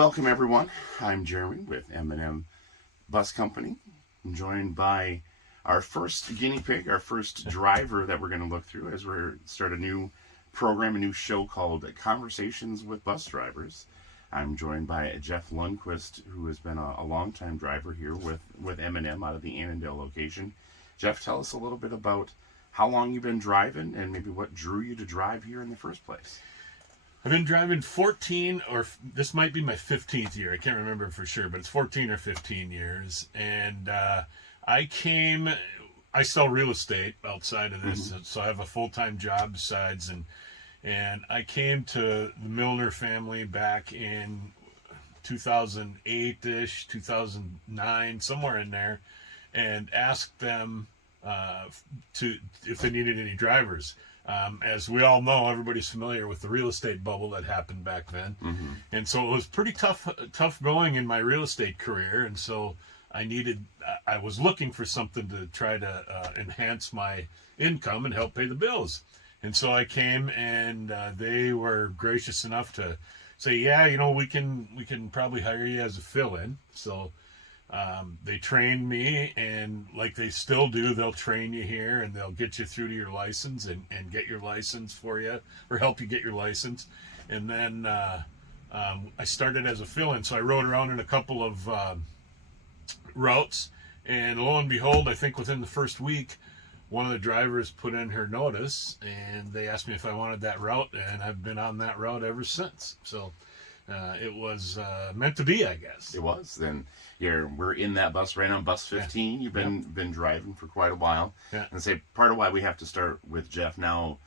Welcome everyone. I'm Jeremy with M&M Bus Company. I'm joined by our first guinea pig, our first driver that we're going to look through as we start a new program, a new show called Conversations with Bus Drivers. I'm joined by Jeff Lundquist, who has been a long-time driver here with M&M out of the Annandale location. Jeff, tell us a little bit about how long you've been driving and maybe what drew you to drive here in the first place. I've been driving 14, or this might be my 15th year. I can't remember for sure, but it's 14 or 15 years. And I sell real estate outside of this, so I have a full-time job besides. And I came to the Milner family back in 2008-ish, 2009, somewhere in there, and asked them if they needed any drivers. As we all know, everybody's familiar with the real estate bubble that happened back then. And so it was pretty tough going in my real estate career. And so I was looking for something to try to enhance my income and help pay the bills. And so I came, and they were gracious enough to say, yeah, we can probably hire you as a fill-in. So they trained me, and like they still do, they'll train you here and they'll get you through to your license and get your license for you, or help you get your license. And then I started as a fill-in, so I rode around in a couple of routes, and lo and behold, I think within the first week, one of the drivers put in her notice, and they asked me if I wanted that route, and I've been on that route ever since. So it was meant to be, I guess. It was. Then we're in that bus right on bus 15. Yeah. You've been driving for quite a while. Yeah. And say part of why we have to start with Jeff now.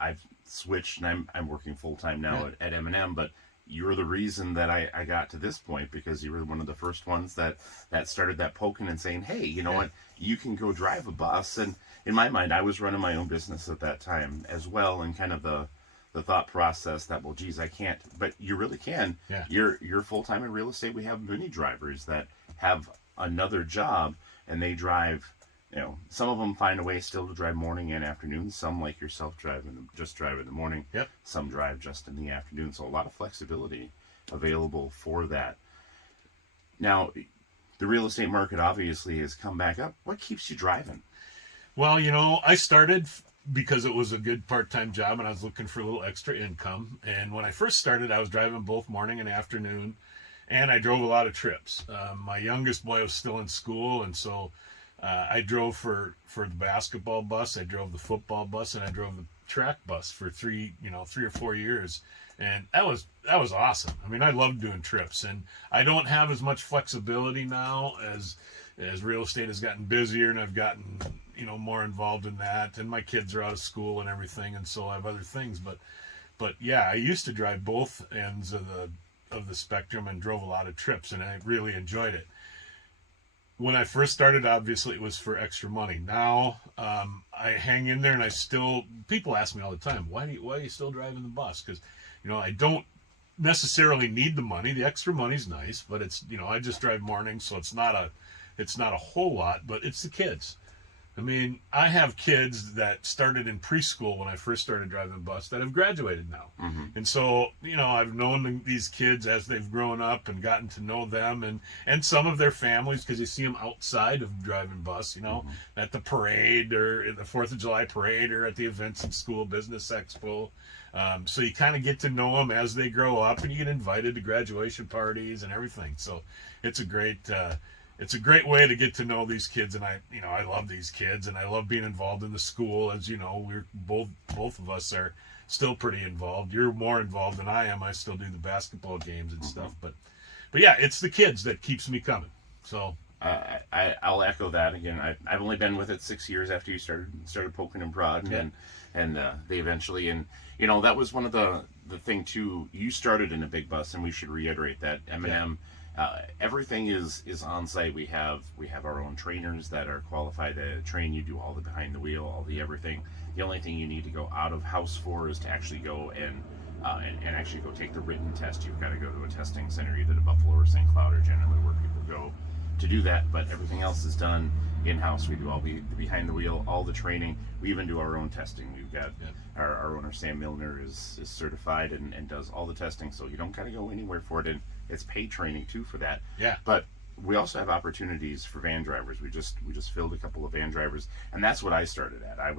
I've switched, and I'm working full time now at M&M. But you're the reason that I got to this point, because you were one of the first ones that started that poking and saying, hey, you know what, you can go drive a bus. And in my mind, I was running my own business at that time as well, and kind of the thought process that, well, geez, I can't, but you really can. Yeah. You're full-time in real estate. We have many drivers that have another job, and they drive, some of them find a way still to drive morning and afternoon. Some, like yourself, just drive in the morning. Yep. Some drive just in the afternoon. So a lot of flexibility available for that. Now, the real estate market obviously has come back up. What keeps you driving? Well, I started because it was a good part-time job, and I was looking for a little extra income. And when I first started, I was driving both morning and afternoon, and I drove a lot of trips. My youngest boy was still in school, and so I drove for the basketball bus, I drove the football bus, and I drove the track bus for 3 or 4 years. And that was awesome. I mean, I loved doing trips, and I don't have as much flexibility now as real estate has gotten busier, and I've gotten more involved in that, and my kids are out of school and everything, and so I have other things. But yeah, I used to drive both ends of the spectrum and drove a lot of trips, and I really enjoyed it. When I first started, obviously it was for extra money. Now I hang in there, and people ask me all the time, why are you still driving the bus? Because I don't necessarily need the money. The extra money's nice, but it's I just drive morning, so it's not a whole lot, but it's the kids. I mean, I have kids that started in preschool when I first started driving the bus that have graduated now. And so, I've known these kids as they've grown up and gotten to know them and some of their families, because you see them outside of driving bus, at the parade or in the 4th of July parade or at the events at school, Business Expo. So you kind of get to know them as they grow up, and you get invited to graduation parties and everything. So it's a great way to get to know these kids, and I love these kids, and I love being involved in the school. As you know, we're both of us are still pretty involved. You're more involved than I am. I still do the basketball games and stuff, but yeah, it's the kids that keeps me coming. So I'll echo that again. I've only been with it 6 years after you started poking and prodding, and they eventually, and that was one of the thing too. You started in a big bus, and we should reiterate that M&M. Everything is on site. We have our own trainers that are qualified to train you, do all the behind the wheel, all the everything. The only thing you need to go out of house for is to actually go and actually go take the written test. You've got to go to a testing center, either to Buffalo or St. Cloud, or generally where people go to do that. But everything else is done in-house. We do all the behind the wheel, all the training. We even do our own testing. We've got our owner, Sam Milner, is certified and does all the testing, so you don't got to go anywhere for it. And it's paid training too for that. Yeah. But we also have opportunities for van drivers. We just filled a couple of van drivers, and that's what I started at. I'm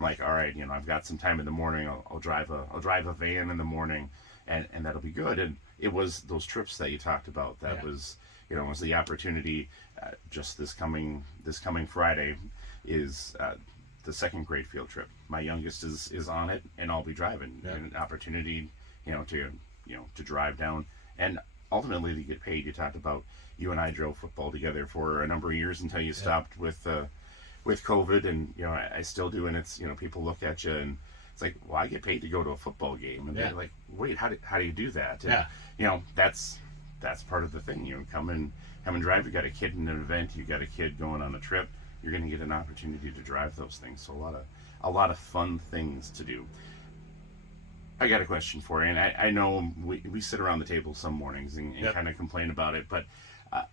like, all right, I've got some time in the morning. I'll drive a van in the morning, and that'll be good. And it was those trips that you talked about. That was was the opportunity. Just this coming Friday is the second grade field trip. My youngest is on it, and I'll be driving. Yeah. An opportunity, to drive down and ultimately to get paid. You talked about you and I drove football together for a number of years until you stopped with COVID, and I still do. And it's people look at you and it's like, well, I get paid to go to a football game, and they're like, wait, how do you do that? And, that's part of the thing. Come and drive. You got a kid in an event. You got a kid going on a trip. You're going to get an opportunity to drive those things. So a lot of fun things to do. I got a question for you, and I know we sit around the table some mornings and kind of complain about it, but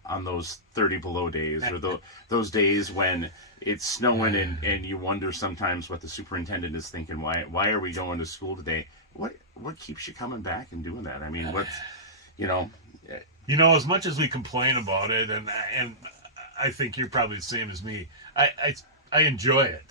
on those 30 below days or those days when it's snowing and you wonder sometimes what the superintendent is thinking, why are we going to school today? What keeps you coming back and doing that? I mean, as much as we complain about it, and I think you're probably the same as me, I enjoy it.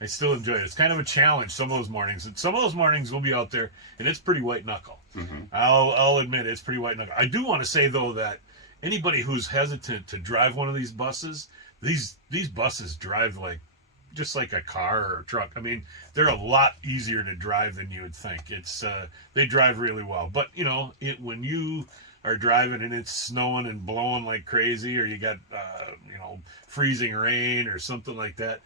I still enjoy it. It's kind of a challenge some of those mornings. And some of those mornings we'll be out there, and it's pretty white knuckle. Mm-hmm. I'll admit it's pretty white knuckle. I do want to say, though, that anybody who's hesitant to drive one of these buses, these buses drive just like a car or a truck. I mean, they're a lot easier to drive than you would think. It's they drive really well. But, when you are driving and it's snowing and blowing like crazy, or you got, freezing rain or something like that,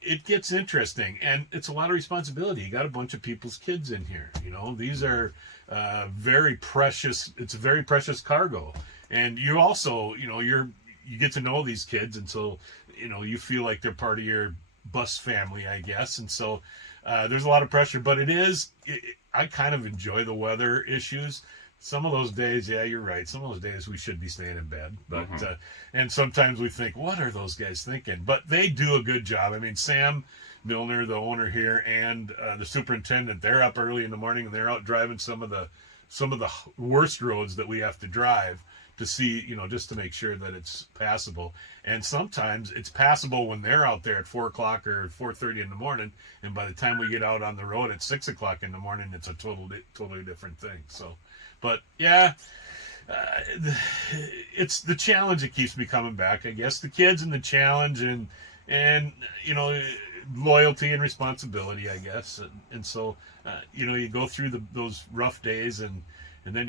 it gets interesting, and it's a lot of responsibility. You got a bunch of people's kids in here. These are very precious. It's a very precious cargo, and you also, you get to know these kids, and so you feel like they're part of your bus family, I guess. And so there's a lot of pressure, but I kind of enjoy the weather issues. Some of those days, yeah, you're right. Some of those days we should be staying in bed. But and sometimes we think, what are those guys thinking? But they do a good job. I mean, Sam Milner, the owner here, and the superintendent, they're up early in the morning, and they're out driving some of the worst roads that we have to drive to see, just to make sure that it's passable. And sometimes it's passable when they're out there at 4 o'clock or 4:30 in the morning, and by the time we get out on the road at 6 o'clock in the morning, it's a totally different thing. So. But it's the challenge that keeps me coming back. I guess the kids and the challenge and loyalty and responsibility, I guess. And so you go through those rough days, and then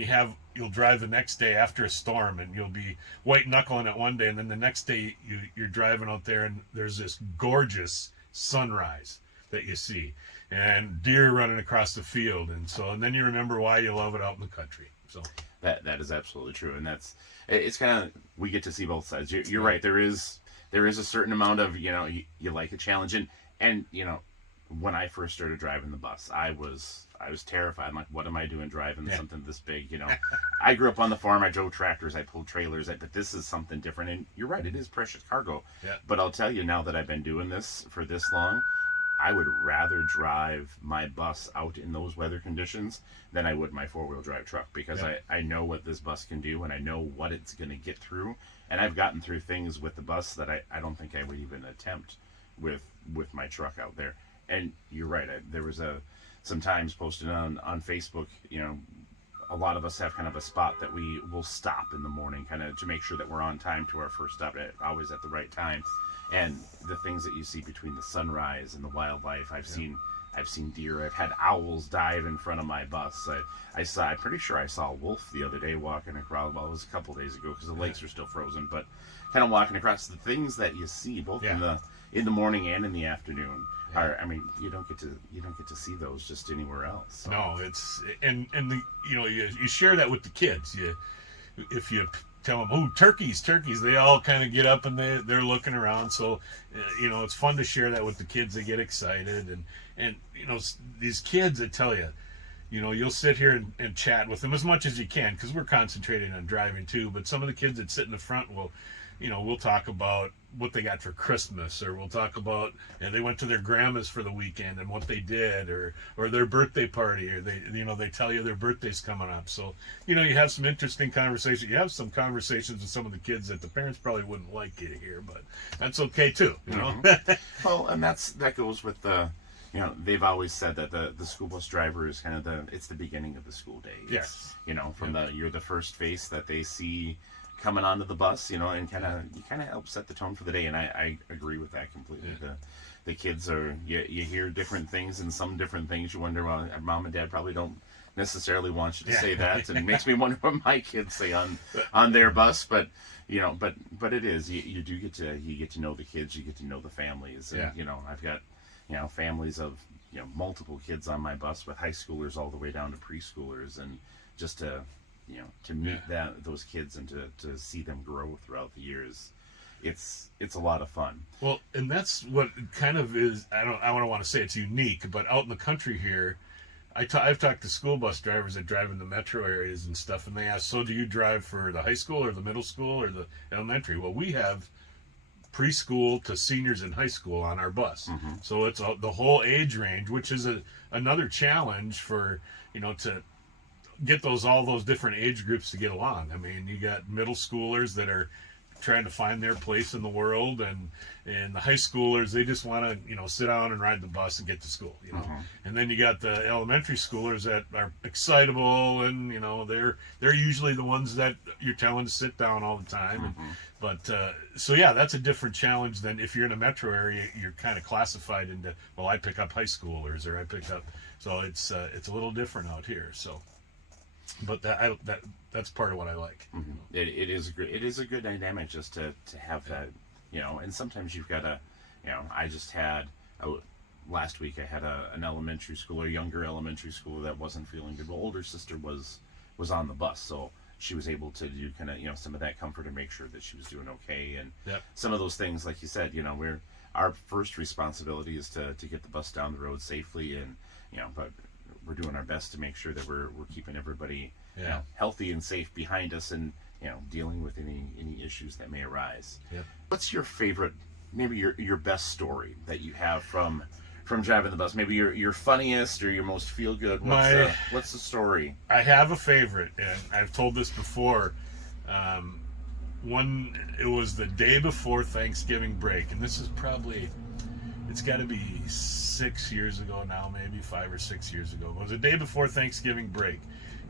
you'll drive the next day after a storm, and you'll be white knuckling it one day, and then the next day you're driving out there, and there's this gorgeous sunrise that you see, and deer running across the field, and then you remember why you love it out in the country. So that is absolutely true, and it's kind of, we get to see both sides. You're right. There is a certain amount of you like a challenge, and when I first started driving the bus, I was terrified. I'm like, what am I doing driving something this big? I grew up on the farm. I drove tractors. I pulled trailers. But this is something different. And you're right. It is precious cargo. Yeah. But I'll tell you, now that I've been doing this for this long, I would rather drive my bus out in those weather conditions than I would my four-wheel drive truck, because I know what this bus can do, and I know what it's going to get through. And I've gotten through things with the bus that I don't think I would even attempt with my truck out there. And you're right. There was some times posted on Facebook, a lot of us have kind of a spot that we will stop in the morning, kind of to make sure that we're on time to our first stop, always at the right time. And the things that you see between the sunrise and the wildlife, I've seen deer. I've had owls dive in front of my bus. I'm pretty sure I saw a wolf the other day walking across. Well, it was a couple days ago because the lakes are still frozen, but kind of walking across. The things that you see both in the morning and in the afternoon are, I mean, you don't get to see those just anywhere else. So. No, it's and you share that with the kids. If you tell them, oh, turkeys, they all kind of get up and they're looking around. So, it's fun to share that with the kids. They get excited. And these kids, I tell you, you'll sit here and chat with them as much as you can, because we're concentrating on driving too. But some of the kids that sit in the front will we'll talk about what they got for Christmas, or we'll talk about, they went to their grandma's for the weekend and what they did, or their birthday party, or they tell you their birthday's coming up. So, you have some interesting conversations. You have some conversations with some of the kids that the parents probably wouldn't like you to hear, but that's okay too, Well, and that goes with the, they've always said that the school bus driver is kind of it's the beginning of the school day. Yes. You're the first face that they see coming onto the bus, and you kind of help set the tone for the day. And I agree with that completely. Yeah. The kids are, you hear different things, and some different things you wonder, well, mom and dad probably don't necessarily want you to say that, and it makes me wonder what my kids say on their bus. But but it is, you do get to know the kids, you get to know the families, and I've got families of multiple kids on my bus, with high schoolers all the way down to preschoolers, and just to meet those kids and to see them grow throughout the years, it's a lot of fun. Well, and that's what kind of is, I don't want to say it's unique, but out in the country here, I've talked to school bus drivers that drive in the metro areas and stuff, and they ask, so do you drive for the high school or the middle school or the elementary? Well, we have preschool to seniors in high school on our bus. Mm-hmm. So it's the whole age range, which is another challenge for, to get all those different age groups to get along. I mean, you got middle schoolers that are trying to find their place in the world, and the high schoolers, they just want to sit down and ride the bus and get to school, Mm-hmm. And then you got the elementary schoolers that are excitable, and they're usually the ones that you're telling to sit down all the time. Mm-hmm. But so yeah, that's a different challenge than if you're in a metro area. You're kind of classified into, well, I pick up high schoolers, or I pick up, so it's a little different out here. So, but that's part of what I like. Mm-hmm. It is a good dynamic just to have that, and sometimes you've got to, I just had last week I had an elementary schooler, younger elementary schooler that wasn't feeling good. Well, older sister was on the bus, so she was able to do kind of some of that comfort and make sure that she was doing okay, and some of those things, like you said, our first responsibility is to get the bus down the road safely, and but we're doing our best to make sure that we're keeping everybody healthy and safe behind us, and dealing with any issues that may arise. What's your favorite, maybe your best story that you have from driving the bus? Maybe your funniest or your most feel good. What's the story? I have a favorite, and I've told this before. It was the day before Thanksgiving break, and this is probably, it's got to be 6 years ago now, maybe 5 or 6 years ago. It was the day before Thanksgiving break,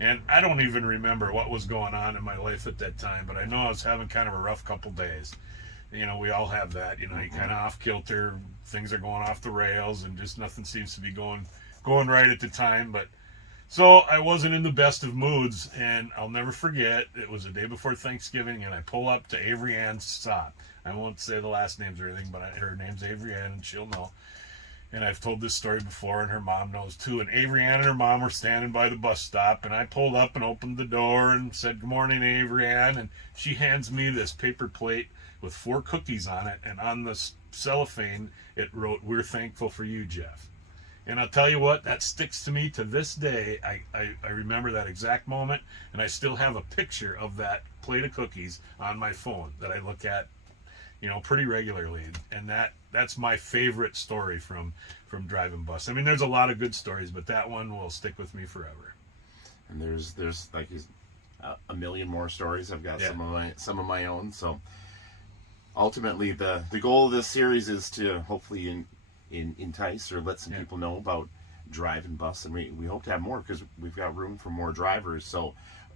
and I don't even remember what was going on in my life at that time, but I know I was having kind of a rough couple days. We all have that, you kind of off kilter, things are going off the rails, and just nothing seems to be going right at the time. But so I wasn't in the best of moods, and I'll never forget, it was the day before Thanksgiving, and I pull up to Avery Ann's stop. I won't say the last names or anything, but her name's Avery Ann, and she'll know. And I've told this story before, and her mom knows too. And Avery Ann and her mom were standing by the bus stop, and I pulled up and opened the door and said, "Good morning, Avery Ann." And she hands me this paper plate with 4 cookies on it, and on the cellophane it wrote, "We're thankful for you, Jeff." And I'll tell you what, that sticks to me to this day. I remember that exact moment, and I still have a picture of that plate of cookies on my phone that I look at pretty regularly. And that's my favorite story from driving bus. I mean, there's a lot of good stories, but that one will stick with me forever. And there's like a million more stories. I've got some of my own. So ultimately, the goal of this series is to hopefully entice or let some people know about driving bus, and we hope to have more, because we've got room for more drivers. So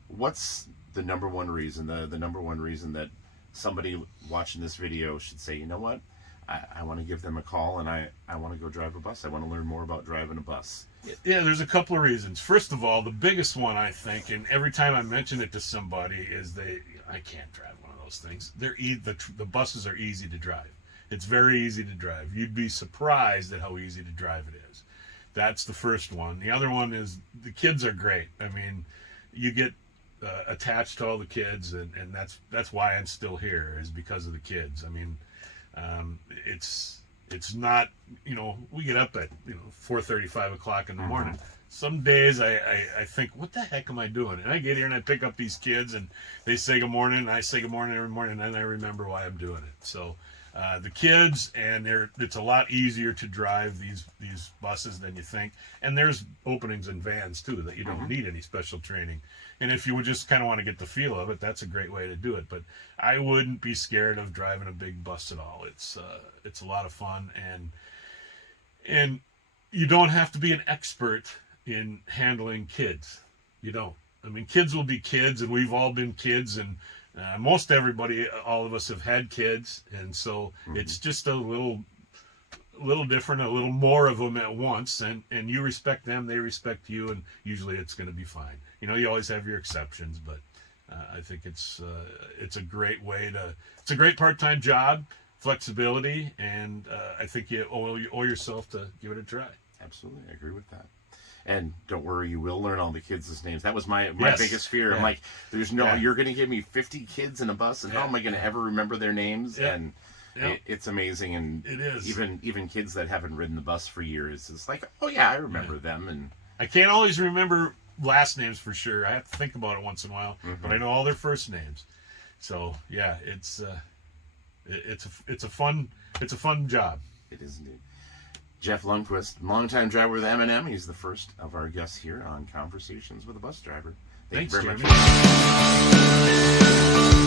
what's the number one reason, the number one reason that somebody watching this video should say, you know what, I want to give them a call, and I want to go drive a bus. I want to learn more about driving a bus. Yeah, there's a couple of reasons. First of all, the biggest one, I think, and every time I mention it to somebody, is I can't drive one of those things. The buses are easy to drive. It's very easy to drive. You'd be surprised at how easy to drive it is. That's the first one. The other one is the kids are great. I mean, you get attached to all the kids, and that's why I'm still here, is because of the kids. I mean, it's not, we get up at 4:30, 5 o'clock in the morning. some days I think, what the heck am I doing? And I get here and I pick up these kids and they say good morning, and I say good morning every morning, and then I remember why I'm doing it. So the kids, and it's a lot easier to drive these buses than you think. And there's openings in vans too that you don't need any special training. And if you would just kind of want to get the feel of it, that's a great way to do it. But I wouldn't be scared of driving a big bus at all. It's a lot of fun, and you don't have to be an expert in handling kids. You don't. I mean, kids will be kids, and we've all been kids, and most everybody, all of us have had kids, and so it's just a little different, a little more of them at once, and you respect them, they respect you, and usually it's going to be fine. You know, you always have your exceptions, but I think it's a great way it's a great part-time job, flexibility, and I think you owe yourself to give it a try. Absolutely, I agree with that. And don't worry, you will learn all the kids' names. That was my Yes. biggest fear. Yeah. I'm like, you're going to give me 50 kids in a bus, and how am I going to ever remember their names? Yeah. And Yeah. it's amazing. And It is. even kids that haven't ridden the bus for years, it's like, oh yeah, I remember them. And I can't always remember last names for sure. I have to think about it once in a while, but I know all their first names. So yeah, it's a fun job. it is indeed. Jeff Lundquist, longtime driver with M&M. He's the first of our guests here on Conversations with a Bus Driver. Thank Thanks, you very Jeremy. much.